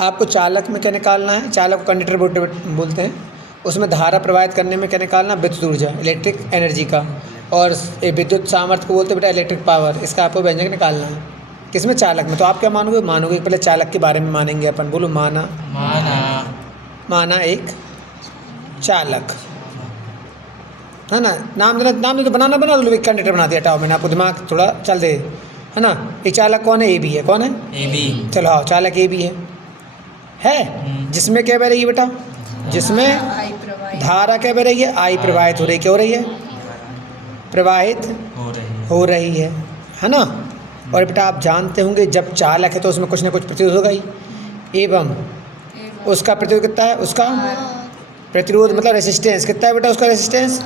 आपको चालक में क्या निकालना है, चालक को कंडक्टर बोलते हैं, उसमें धारा प्रवाहित करने में क्या निकालना, विद्युत ऊर्जा, इलेक्ट्रिक एनर्जी का, और विद्युत सामर्थ्य को बोलते हैं बेटा इलेक्ट्रिक पावर, इसका आपको व्यंजक निकालना है। किसमें, चालक में। तो आप क्या मानोगे पहले चालक के बारे में मानेंगे अपन, बोलो माना एक चालक, है ना। नाम तो बना दो, एक कंडक्टर बना दिया, हटाओ, मैंने आपको दिमाग थोड़ा चल दे, है ना। एक चालक कौन है, ए बी है, कौन है, ए बी। चलो आओ, चालक ए बी है जिसमें क्या बह रही है बेटा, जिसमें धारा क्या बह रही है, आई प्रवाहित हो रही, क्या हो रही है, प्रवाहित हो रही है ना। और बेटा आप जानते होंगे जब चालक है तो उसमें कुछ ना कुछ प्रतिरोध होगा ही, एवं उसका प्रतिरोध कितना है, उसका प्रतिरोध मतलब रेसिस्टेंस कितना है बेटा, उसका रेसिस्टेंस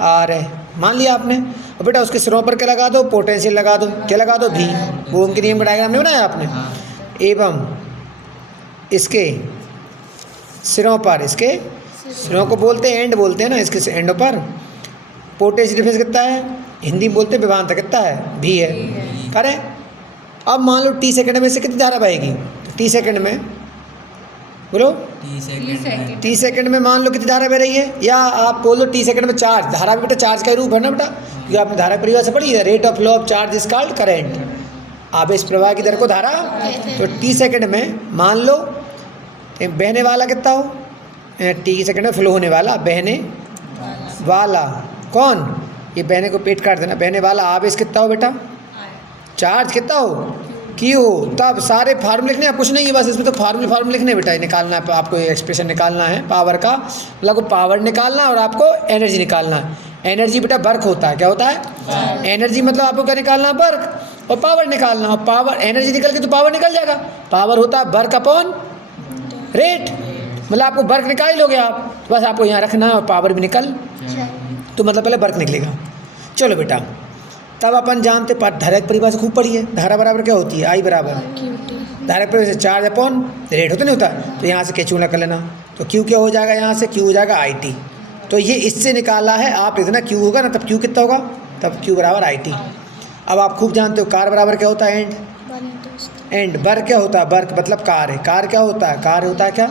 आर है, मान लिया आपने। और बेटा उसके सिरों पर क्या लगा दो, पोटेंशियल लगा दो, क्या लगा दो, भी। वो उनके नियम का डायग्राम नहीं बनाया आपने। एवं इसके सिरों पर, इसके सिरों को बोलते हैं एंड, बोलते हैं ना, इसके एंडों पर पोटेंशियल डिफरेंस कितना है, हिंदी में बोलते हैं विभवांतर, कितना है, भी है। करे अब मान लो टी सेकंड में से कितनी धारा बहेगी, टी सेकंड में बोलो, टी सेकंड में मान लो कितनी धारा बह रही है, या आप बोलो टी सेकंड में चार्ज, धारा भी बेटा चार्ज का रूप है ना बेटा, क्योंकि आपने धारा परिभाषा से पढ़ी है, rate of flow of charge is called current, आवेश प्रवाह की दर को धारा। तो टी सेकंड में मान लो बहने वाला कितना हो, टी सेकंड में फ्लो होने वाला, बहने वाला कौन, ये बहने को पेट काट देना, बहने वाला आवेश कितना हो बेटा, चार्ज कितना हो, क्यू हो। तब सारे फार्मूले लिखने हैं, कुछ नहीं है, बस इसमें तो फार्मूले लिखने हैं बेटा, निकालना है आपको, एक्सप्रेशन निकालना है पावर का, मतलब पावर निकालना है और आपको एनर्जी निकालना है। एनर्जी बेटा वर्क होता है, क्या होता है, एनर्जी मतलब आपको क्या निकालना है, वर्क, और पावर निकालना, और पावर एनर्जी निकल के तो पावर निकल जाएगा, पावर होता है वर्क अपॉन रेट, मतलब आपको वर्क निकाल ही लोगे आप, बस आपको यहाँ रखना है और पावर भी निकल, तो मतलब पहले वर्क निकलेगा। चलो बेटा तब अपन जानते धारा की परिभाषा खूब पढ़ी है, धारा बराबर क्या होती है, आई बराबर धारा की परिभाषा चार्ज अपॉन रेट होता नहीं होता, तो यहाँ से कैचूला कर लेना, तो क्यू क्या हो जाएगा, यहाँ से क्यू हो जाएगा आई टी, तो ये इससे निकाला है, आप इतना क्यू होगा ना, तब क्यू कितना होगा, तब क्यू बराबर आई टी। अब आप खूब जानते हो कार बराबर क्या होता है, एंड वर्क क्या होता है, वर्क मतलब कार है, कार क्या होता है, कार होता है क्या,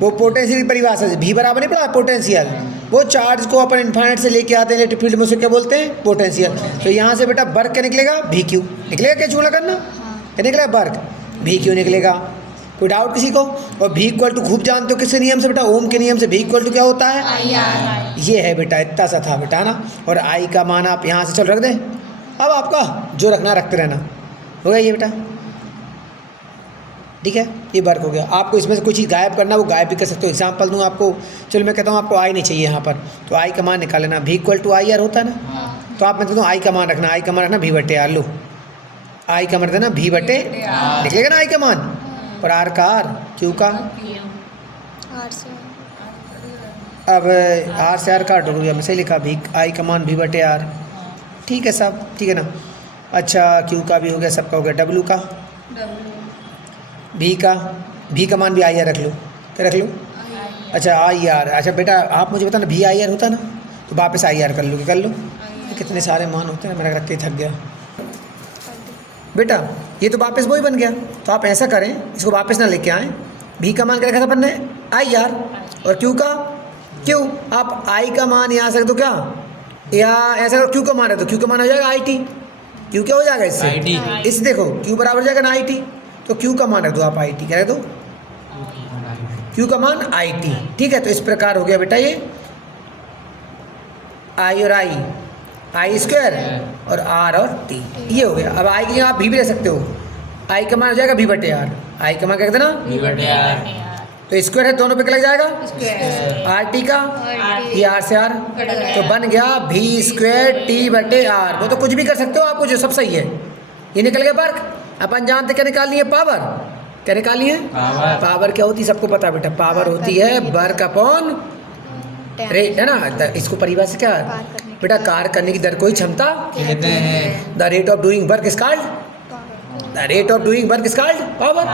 वो पोटेंशियल की परिभाषा से, भी बराबर नहीं पड़ा, पोटेंशियल, वो चार्ज को अपन इन्फाइनाइट से लेके आते हैं इलेक्ट्रिक फील्ड में, उसे क्या बोलते हैं, पोटेंशियल। तो यहाँ से बेटा वर्क क्या निकलेगा, भी क्यू निकलेगा, क्या चूना करना, क्या निकलेगा, वर्क भी क्यू निकलेगा, कोई डाउट किसी को। और भी इक्वल टू खूब जानते हो किसके नियम से बेटा, ओम के नियम से, भी इक्वल टू क्या होता है, ये है बेटा, इतना सा था बेटा ना। और आई का मान आप यहाँ से चल रख दें, अब आपका जो रखना रखते रहना, हो गया ये बेटा, ठीक है, ये वर्क हो गया। आपको इसमें से कोई चीज़ गायब करना, वो गायब भी कर सकते हो, एग्जांपल दूँ आपको, चलो मैं कहता हूँ आपको आई नहीं चाहिए यहाँ पर, तो आई का मान निकाल लेना, भी इक्वल टू आई आर होता है ना, तो आप मैं कहता हूँ आई का मान रखना, आई का मान रखना भी बटे आर, लो आई का मान देना भी बटे निकलेगा ना आई का मान, और आर का आर, क्यू का, अब आर से आर काट हो गया, मैं सही लिखा, भी आई का मान भी बटे आर, ठीक है साहब, ठीक है ना। अच्छा क्यू का भी हो गया, सबका हो गया, डब्लू का, भी का मान भी आई आर रख लो, क्या रख लो, अच्छा आई आर, अच्छा बेटा आप मुझे बताना भी आई आर होता ना, तो वापस आई आर कर लो, कर लो, कितने सारे मान होते हैं, मेरा रख के थक गया बेटा, ये तो वापस वही बन गया। तो आप ऐसा करें, इसको वापस ना लेके आएँ, भी का मान क्या रखा था अपन ने, आई आर, और क्यू का क्यू, आप आई का मान यहाँ से रख दो क्या, या ऐसा करो क्यू का मान रख दो, क्यू का मान हो जाएगा आई टी, क्यू क्या हो जाएगा इससे, इससे देखो क्यू बराबर हो जाएगा ना आई टी, तो क्यू का मान रख दो आप आई टी, क्या रख दो, क्यू का मान आई टी, ठीक है। तो इस प्रकार हो गया बेटा ये आई और आई स्क्वायर और आर और टी, ये हो गया। अब आई के लिए आप भी रख सकते हो, आई का मान हो जाएगा भी बटे आर, आई का मान क्या कहते ना, भी बटे आर, तो स्क्वायर है दोनों पे क्या लग जाएगा, आर टी का, ये आर से आर, तो बन गया भी स्क्वायर टी बटे आर, वो तो कुछ भी कर सकते हो आपको, जो सब सही है, ये निकल गया वर्क। अपन जानते क्या निकालनी है, पावर, क्या निकालनी है, पावर क्या होती है सबको पता बेटा, पावर होती है वर्क अपॉन रेट, है ना। इसको परिभाषा क्या है बेटा, कार्य करने की दर को ही क्षमता कहते हैं, the rate of doing work is called, the rate of doing work is called power.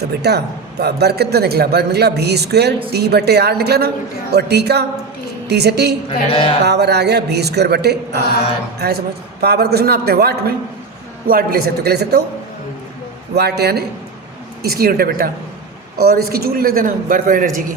तो बेटा वर्क कितना निकला, वर्क निकला भी स्क्वायर टी बटे आर निकला ना, और टी का, टी से टी, पावर आ गया भी स्क्वायर बटे आर, है समझ। पावर को सुना आपने वाट में, वाट भी ले सकते हो, क्या ले सकते हो, वाट यानी इसकी यूनिट है बेटा, और इसकी जूल लिख देना, वर्क और एनर्जी की।